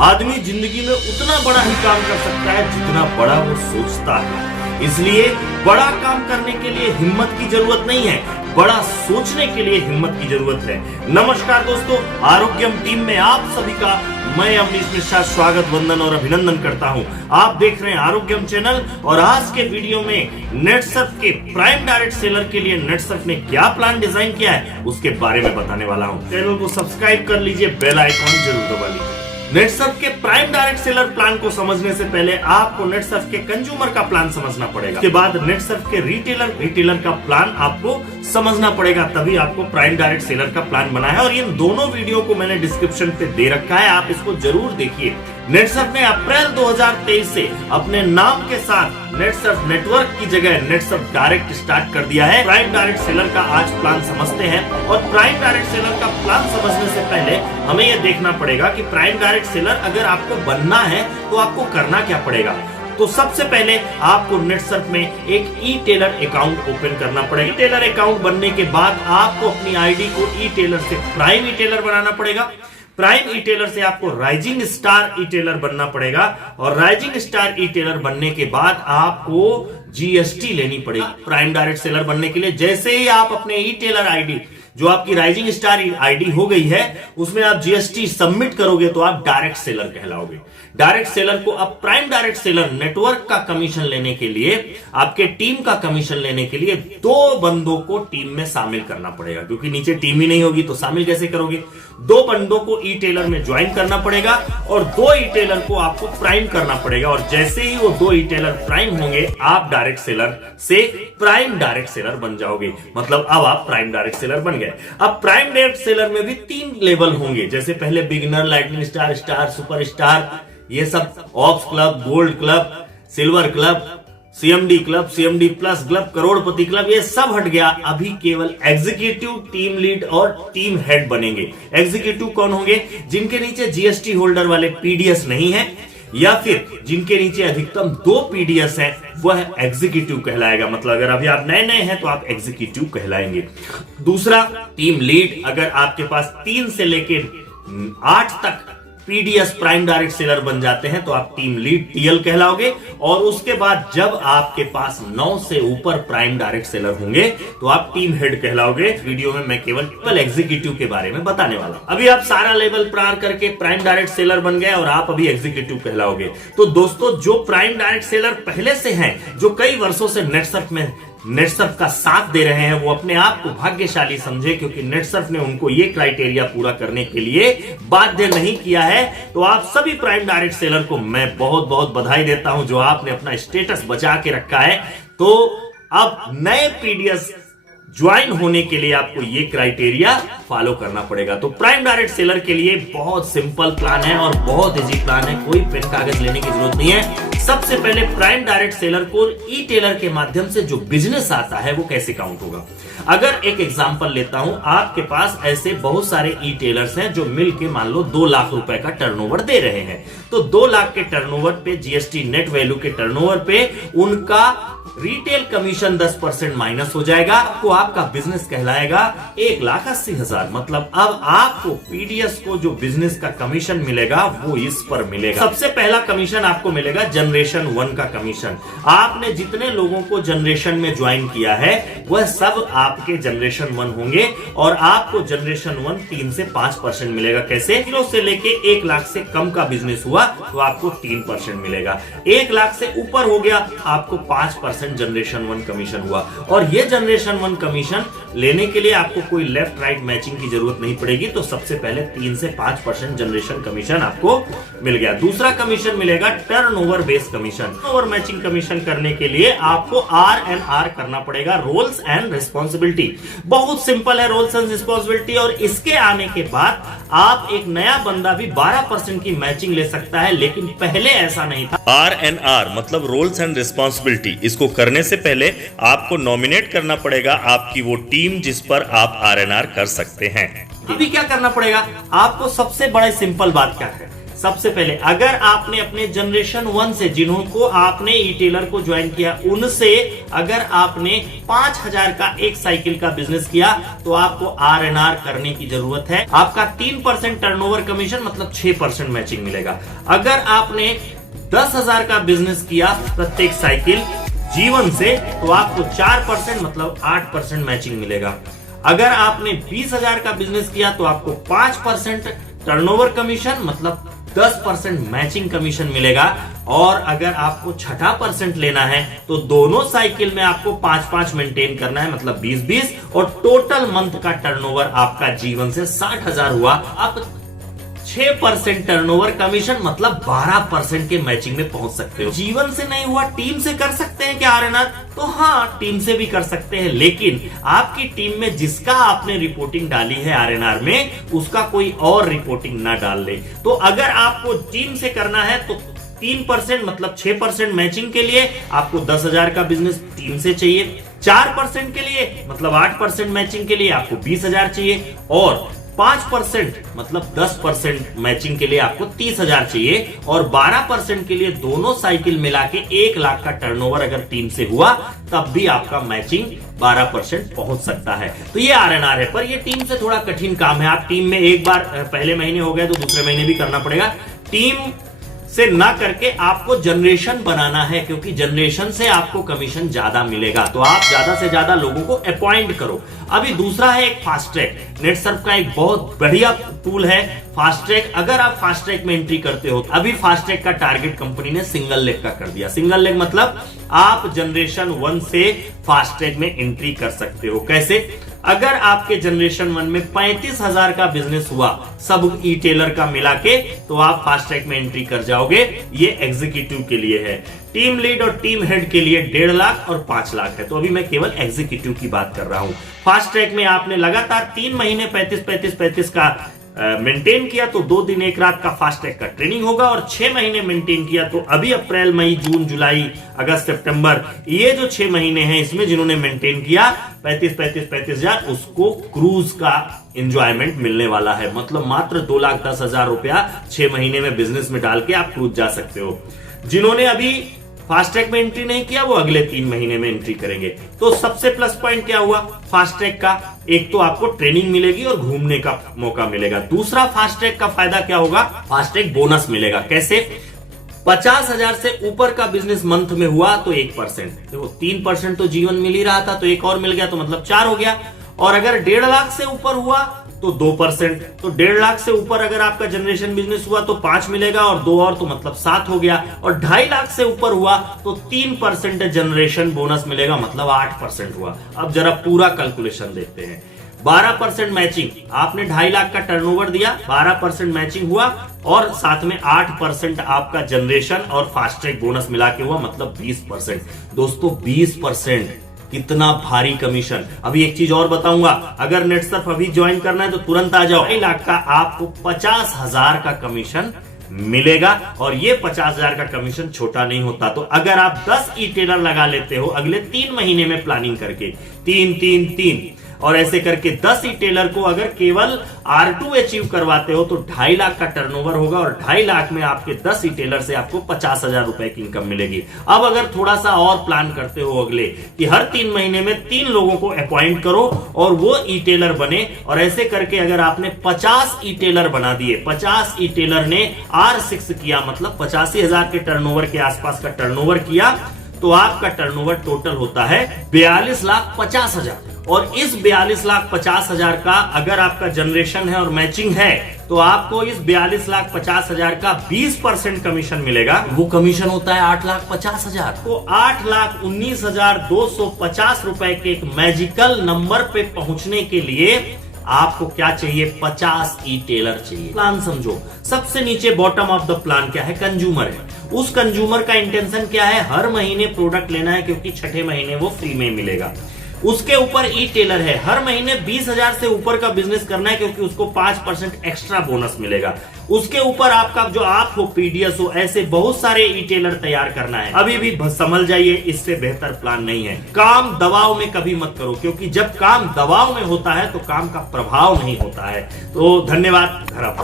आदमी जिंदगी में उतना बड़ा ही काम कर सकता है जितना बड़ा वो सोचता है। इसलिए बड़ा काम करने के लिए हिम्मत की जरूरत नहीं है, बड़ा सोचने के लिए हिम्मत की जरूरत है। नमस्कार दोस्तों, आरोग्यम टीम में आप सभी का मैं अमरीश मिश्रा स्वागत, वंदन और अभिनंदन करता हूं। आप देख रहे हैं आरोग्यम चैनल और आज के वीडियो में नेटसर्फ के प्राइम डायरेक्ट सेलर के लिए नेटसर्फ ने क्या प्लान डिजाइन किया है उसके बारे में बताने वाला हूं। चैनल को सब्सक्राइब कर लीजिए, बेल आइकॉन जरूर दबा लीजिए। नेटसर्फ के प्राइम डायरेक्ट सेलर प्लान को समझने से पहले आपको नेटसर्फ के कंज्यूमर का प्लान समझना पड़ेगा। उसके बाद नेटसर्फ के रिटेलर का प्लान आपको समझना पड़ेगा, तभी आपको प्राइम डायरेक्ट सेलर का प्लान बना है। और इन दोनों वीडियो को मैंने डिस्क्रिप्शन पे दे रखा है, आप इसको जरूर देखिए। नेटसर्फ ने अप्रैल 2023 से अपने नाम के साथ नेटसर्फ नेटवर्क की जगह नेटसर्फ डायरेक्ट स्टार्ट कर दिया है। प्राइम डायरेक्ट सेलर का आज प्लान समझते हैं और प्राइम डायरेक्ट सेलर का प्लान समझने से पहले हमें यह देखना पड़ेगा कि प्राइम डायरेक्ट सेलर अगर आपको बनना है तो आपको करना क्या पड़ेगा। तो सबसे पहले आपको नेटसर्फ में एक ई टेलर अकाउंट ओपन करना पड़ेगा। ई टेलर अकाउंट बनने के बाद आपको अपनी आईडी को ई टेलर से प्राइम ई टेलर बनाना पड़ेगा। प्राइम ई टेलर से आपको राइजिंग स्टार ई टेलर बनना पड़ेगा और राइजिंग स्टार ई टेलर बनने के बाद आपको जीएसटी लेनी पड़ेगी प्राइम डायरेक्ट सेलर बनने के लिए। जैसे ही आप अपने ई टेलर आईडी जो आपकी राइजिंग स्टार आईडी हो गई है उसमें आप जीएसटी सबमिट करोगे तो आप डायरेक्ट सेलर कहलाओगे। डायरेक्ट सेलर को अब प्राइम डायरेक्ट सेलर नेटवर्क का कमीशन लेने के लिए, आपके टीम का कमीशन लेने के लिए 2 बंदों को टीम में शामिल करना पड़ेगा, क्योंकि नीचे टीम ही नहीं होगी तो शामिल कैसे करोगे। 2 बंदों को ई टेलर में ज्वाइन करना पड़ेगा और 2 ई टेलर को आपको प्राइम करना पड़ेगा। और जैसे ही वो 2 ई टेलर प्राइम होंगे आप डायरेक्ट सेलर से प्राइम डायरेक्ट सेलर बन जाओगे। मतलब अब आप प्राइम डायरेक्ट सेलर बन गए। अब प्राइम डायरेक्ट सेलर में भी 3 लेवल होंगे, जैसे पहले beginner, lightning star, star, super star, ये सब ops club, gold club, silver club, CMD club, CMD plus club, crorepati club, ये सब हट गया। अभी केवल एग्जीक्यूटिव, टीम लीड और टीम हेड बनेंगे। एग्जीक्यूटिव कौन होंगे? जिनके नीचे जीएसटी होल्डर वाले पीडीएस नहीं है या फिर जिनके नीचे अधिकतम 2 पीडीएस है, वह एग्जीक्यूटिव कहलाएगा। मतलब अगर अभी आप नए हैं तो आप एग्जीक्यूटिव कहलाएंगे। दूसरा, टीम लीड। अगर आपके पास 3 से लेकर 8 तक पीडीएस प्राइम डायरेक्ट सेलर बन जाते हैं तो आप टीम लीड टीएल कहलाओगे। और उसके बाद जब आपके पास 9 से ऊपर प्राइम डायरेक्ट सेलर होंगे तो आप टीम हेड कहलाओगे। वीडियो में मैं केवल एग्जीक्यूटिव के बारे में बताने वाला हूं। अभी आप सारा लेवल पार करके प्राइम डायरेक्ट सेलर बन गए और आप अभी एग्जीक्यूटिव कहलाओगे। तो दोस्तों, जो प्राइम डायरेक्ट सेलर पहले से हैं, जो कई वर्षों से नेटसर्फ का साथ दे रहे हैं, वो अपने आप को भाग्यशाली समझे, क्योंकि नेटसर्फ ने उनको ये क्राइटेरिया पूरा करने के लिए बाध्य नहीं किया है। तो आप सभी प्राइम डायरेक्ट सेलर को मैं बहुत बहुत बधाई देता हूं जो आपने अपना स्टेटस बचा के रखा है। तो अब नए पीडीएस ज्वाइन होने के लिए आपको ये क्राइटेरिया फॉलो करना पड़ेगा। तो प्राइम डायरेक्ट सेलर के लिए बहुत सिंपल प्लान है और बहुत इजी प्लान है, कोई पेन कागज लेने की जरूरत नहीं है। सबसे पहले प्राइम डायरेक्ट सेलर को ई टेलर के माध्यम से जो बिजनेस आता है वो कैसे काउंट होगा। अगर एक एग्जांपल लेता हूं, आपके पास ऐसे बहुत सारे ई टेलर्स हैं जो मिलके मान लो 2 लाख रुपए का टर्नओवर दे रहे हैं। तो 2 लाख के टर्नओवर पे जीएसटी नेट वैल्यू के टर्नओवर पे उनका रिटेल कमीशन 10% माइनस हो जाएगा। तो आपका बिजनेस कहलाएगा 1,80,000। मतलब अब आपको पीडीएस को जो बिजनेस का कमीशन मिलेगा वो इस पर मिलेगा। सबसे पहला कमीशन आपको मिलेगा जनरेशन 1 का कमीशन। आपने जितने लोगों को जनरेशन में ज्वाइन किया है वह सब आपके जनरेशन 1 होंगे और आपको जनरेशन 1 3 से 5% मिलेगा। कैसे? 0 से लेके 1 लाख से कम का बिजनेस हुआ तो आपको 3% मिलेगा। 1 लाख से ऊपर हो गया आपको 5% जनरेशन 1 कमीशन हुआ। और ये जनरेशन 1 कमीशन लेने के लिए आपको कोई लेफ्ट राइट मैचिंग की जरूरत नहीं पड़ेगी। तो सबसे पहले 3 से 5% जनरेशन कमीशन आपको मिल गया। दूसरा कमीशन मिलेगा turnover based commission. Over matching commission करने के लिए आपको RNR करना पड़ेगा, रोल्स एंड रिस्पॉन्सिबिलिटी। बहुत सिंपल है रोल्स एंड रिस्पॉन्सिबिलिटी। और इसके आने के बाद आप एक नया बंदा भी 12% की मैचिंग ले सकता है, लेकिन पहले ऐसा नहीं था। RNR मतलब रोल्स एंड रिस्पॉन्सिबिलिटी। इसको करने से पहले आपको नॉमिनेट करना पड़ेगा आपकी वो टीम जिस पर आप RNR कर सकते हैं। अभी क्या करना पड़ेगा आपको? सबसे बड़ा सिंपल बात क्या है? सबसे पहले अगर आपने अपने जनरेशन 1 से, जिनको आपने ई टेलर को ज्वाइन किया, उनसे अगर आपने 5000 का एक साइकिल का बिजनेस किया तो आपको RNR करने की जरूरत है। आपका 3% टर्नओवर कमीशन मतलब 6% मैचिंग मिलेगा। अगर आपने 10,000 का बिजनेस किया प्रत्येक साइकिल जीवन से तो आपको 4% मतलब 8% मैचिंग मिलेगा। अगर आपने 20,000 का बिजनेस किया तो आपको 5% टर्नओवर कमीशन मतलब 10% मैचिंग कमीशन मिलेगा। और अगर आपको छठा परसेंट लेना है तो दोनों साइकिल में आपको 5-5 मेंटेन करना है मतलब 20-20 और टोटल मंथ का टर्नओवर आपका जीवन से 60,000 हुआ। आप 6% टर्नओवर कमीशन मतलब 12% के मैचिंग में पहुंच सकते हो। जीवन से नहीं हुआ, टीम से कर सकते हैं क्या RNR? तो हाँ, टीम से भी कर सकते हैं, लेकिन आपकी टीम में जिसका आपने रिपोर्टिंग डाली है RNR में उसका कोई और रिपोर्टिंग ना डाल ले। तो अगर आपको टीम से करना है तो 3% मतलब 6% मैचिंग के लिए आपको 10,000 का बिजनेस टीम से चाहिए। 4% के लिए मतलब 8% मैचिंग के लिए आपको 20,000 चाहिए और 5% मतलब 10% मैचिंग के लिए आपको 30,000 चाहिए और 12% के लिए दोनों साइकिल मिला के 1 लाख का टर्नओवर अगर टीम से हुआ तब भी आपका मैचिंग 12% पहुंच सकता है। तो ये RNR है, पर ये टीम से थोड़ा कठिन काम है। आप टीम में एक बार पहले महीने हो गए तो दूसरे महीने भी करना पड़ेगा। टीम से ना करके आपको जनरेशन बनाना है, क्योंकि जनरेशन से आपको कमीशन ज्यादा मिलेगा। तो आप ज्यादा से ज्यादा लोगों को अपॉइंट करो। अभी दूसरा है एक फास्ट ट्रैक। नेटसर्फ का एक बहुत बढ़िया टूल है फास्ट ट्रैक। अगर आप फास्ट ट्रैक में एंट्री करते हो, अभी फास्ट ट्रैक का टारगेट कंपनी ने सिंगल लेग का कर दिया। सिंगल लेग मतलब आप जनरेशन 1 से फास्ट ट्रैक में एंट्री कर सकते हो। कैसे? अगर आपके जनरेशन 1 में 35,000 का बिजनेस हुआ सब ई टेलर का मिला के, तो आप फास्ट ट्रैक में एंट्री कर जाओगे। ये एग्जीक्यूटिव के लिए है। टीम लीड और टीम हेड के लिए 1.5 लाख और 5 लाख है। तो अभी मैं केवल एग्जीक्यूटिव की बात कर रहा हूं। फास्ट ट्रैक में आपने लगातार 3 महीने 35 का मेंटेन किया तो 2 दिन 1 रात का फास्ट ट्रैक का ट्रेनिंग होगा और 6 महीने मेंटेन किया तो अभी अप्रैल मई जून जुलाई अगस्त सितंबर ये जो 6 महीने हैं इसमें जिन्होंने मेंटेन किया 35,000 उसको क्रूज का एंजॉयमेंट मिलने वाला है। मतलब मात्र 2,10,000 रुपया 6 महीने में बिजनेस में डाल के आप क्रूज जा सकते हो। जिन्होंने अभी फास्ट ट्रैक में एंट्री नहीं किया वो अगले 3 महीने में एंट्री करेंगे। तो सबसे प्लस पॉइंट क्या हुआ फास्ट ट्रैक का? एक तो आपको ट्रेनिंग मिलेगी और घूमने का मौका मिलेगा। दूसरा फास्ट ट्रैक का फायदा क्या होगा? फास्ट ट्रैक बोनस मिलेगा। कैसे? 50,000 से ऊपर का बिजनेस मंथ में हुआ तो 1%, देखो 3% तो जीवन मिल ही रहा था तो एक और मिल गया तो मतलब 4 हो गया। और अगर 1.5 लाख से ऊपर हुआ तो 2%, तो 1.5 लाख से ऊपर अगर आपका जनरेशन बिजनेस हुआ तो 5 मिलेगा और 2 और तो मतलब 7 हो गया। और 2.5 लाख से ऊपर हुआ तो 3% जनरेशन बोनस मिलेगा मतलब 8% हुआ। अब जरा पूरा कैलकुलेशन देखते हैं। 12% मैचिंग, आपने 2.5 लाख का टर्नओवर दिया, 12% मैचिंग हुआ और साथ में 8% आपका जनरेशन और फास्ट ट्रैक बोनस मिला के हुआ मतलब 20%। दोस्तों 20% कितना भारी कमीशन। अभी एक चीज और बताऊंगा, अगर नेटसर्फ अभी ज्वाइन करना है तो तुरंत आ जाओ। 2.5 लाख का आपको 50,000 का कमीशन मिलेगा और ये 50,000 का कमीशन छोटा नहीं होता। तो अगर आप 10 ई टेलर लगा लेते हो अगले 3 महीने में प्लानिंग करके 3 और ऐसे करके 10 ई टेलर को अगर केवल R2 अचीव करवाते हो तो 2.5 लाख का टर्नओवर होगा और 2.5 लाख में आपके 10 ई टेलर से आपको 50,000 रुपए की इनकम मिलेगी। अब अगर थोड़ा सा और प्लान करते हो अगले कि हर 3 महीने में 3 लोगों को अपॉइंट करो और वो ई टेलर बने और ऐसे करके अगर आपने 50 ई टेलर बना दिए, 50 ई टेलर ने R6 किया मतलब 85,000 के टर्नओवर के आसपास का टर्नओवर किया तो आपका टर्नओवर टोटल होता है 42,50,000। और इस 42,50,000 का अगर आपका जनरेशन है और मैचिंग है तो आपको इस 42,50,000 का 20% कमीशन मिलेगा। वो कमीशन होता है 8,50,000। तो 8,19,250 रुपए के एक मैजिकल नंबर पे पहुंचने के लिए आपको क्या चाहिए? 50 ई टेलर चाहिए। प्लान समझो, सबसे नीचे बॉटम ऑफ द प्लान क्या है? कंज्यूमर है। उस कंज्यूमर का इंटेंशन क्या है? हर महीने प्रोडक्ट लेना है क्योंकि 6ठे महीने वो फ्री में मिलेगा। उसके ऊपर ई टेलर है, हर महीने 20,000 से ऊपर का बिजनेस करना है क्योंकि उसको 5% एक्स्ट्रा बोनस मिलेगा। उसके ऊपर आपका जो आप हो पीडीएस हो, ऐसे बहुत सारे ई टेलर तैयार करना है। अभी भी समझ जाइए, इससे बेहतर प्लान नहीं है। काम दबाव में कभी मत करो क्योंकि जब काम दबाव में होता है तो काम का प्रभाव नहीं होता है। तो धन्यवाद, घर आप